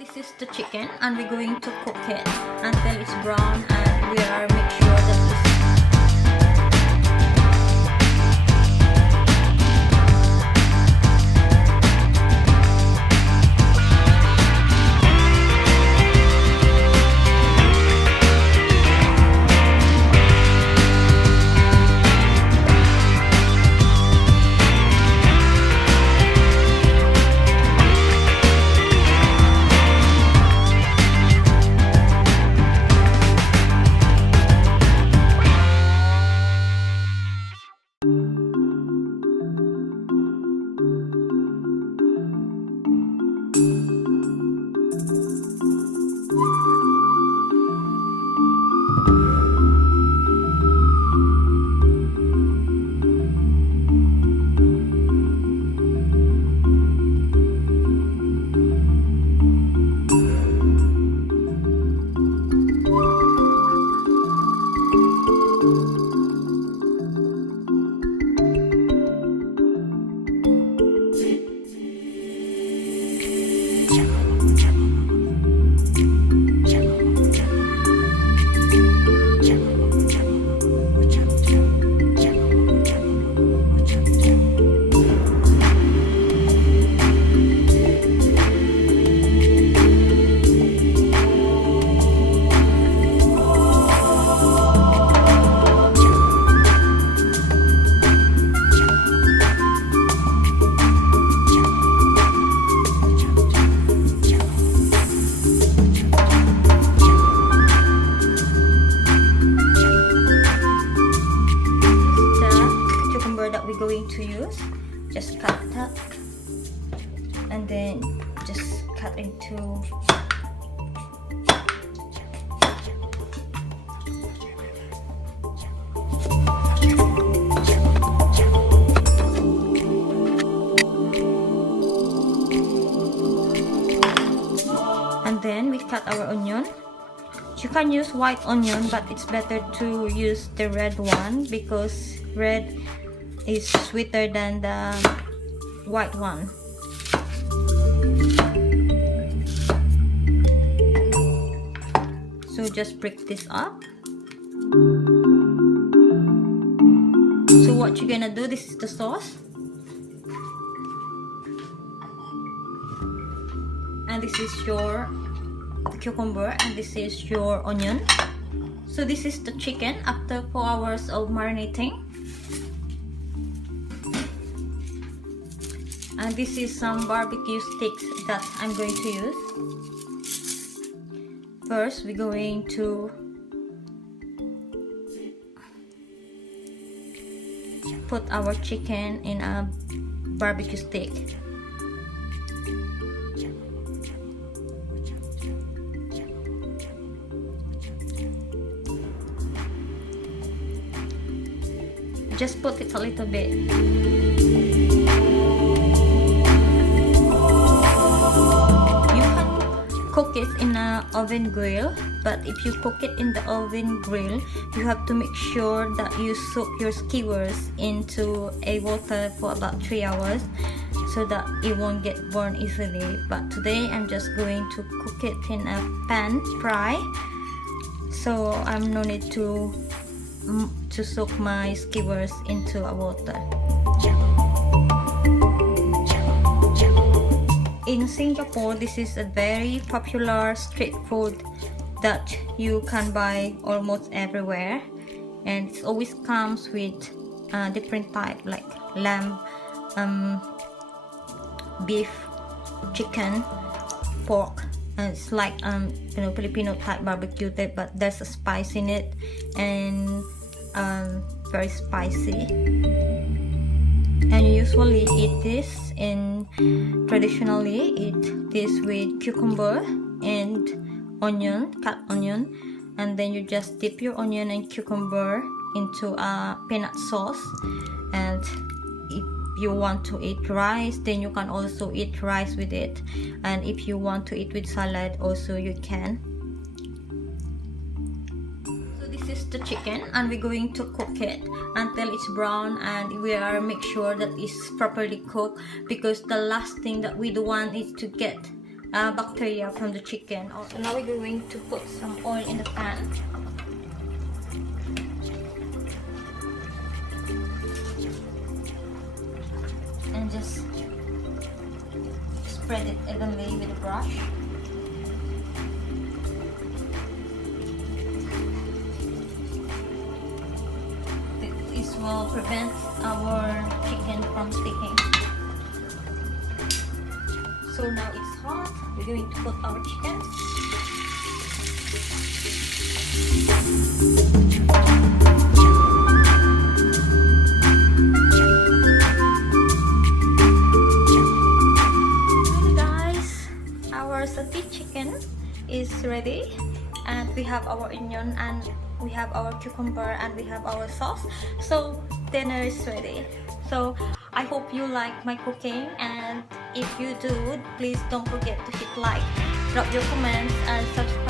This is the chicken and we're going to cook it until it's brown, and we are make sure that going to use, just cut that and then just cut into and then we cut our onion. You can use white onion, but it's better to use the red one because red is sweeter than the white one. So just break this up. So what you're gonna do, this is the sauce, and this is your cucumber, and this is your onion. So this is the chicken after 4 hours of marinating. And this is some barbecue sticks that I'm going to use. First, we're going to put our chicken in a barbecue stick. Just put it a little bit. Cook it in an oven grill, but if you cook it in the oven grill, you have to make sure that you soak your skewers into a water for about 3 hours so that it won't get burned easily. But today I'm just going to cook it in a pan fry, so I'm no need to soak my skewers into a water. In Singapore, this is a very popular street food that you can buy almost everywhere, and it always comes with different type like lamb, beef, chicken, pork, and it's like Filipino type barbecue type, but there's a spice in it and very spicy. And you usually eat this traditionally eat this with cucumber and onion, cut onion, and then you just dip your onion and cucumber into a peanut sauce. And if you want to eat rice, then you can also eat rice with it, and if you want to eat with salad also you can. This is the chicken, and we're going to cook it until it's brown, and we are make sure that it's properly cooked, because the last thing that we do want is to get bacteria from the chicken. Also, now we're going to put some oil in the pan. And just spread it evenly with a brush. This will prevent our chicken from sticking. So now it's hot. We're going to put our chicken. Our satay chicken is ready, and we have our onion, and we have our cucumber, and we have our sauce. So dinner is ready. So I hope you like my cooking, and if you do, please don't forget to hit like, drop your comments, and subscribe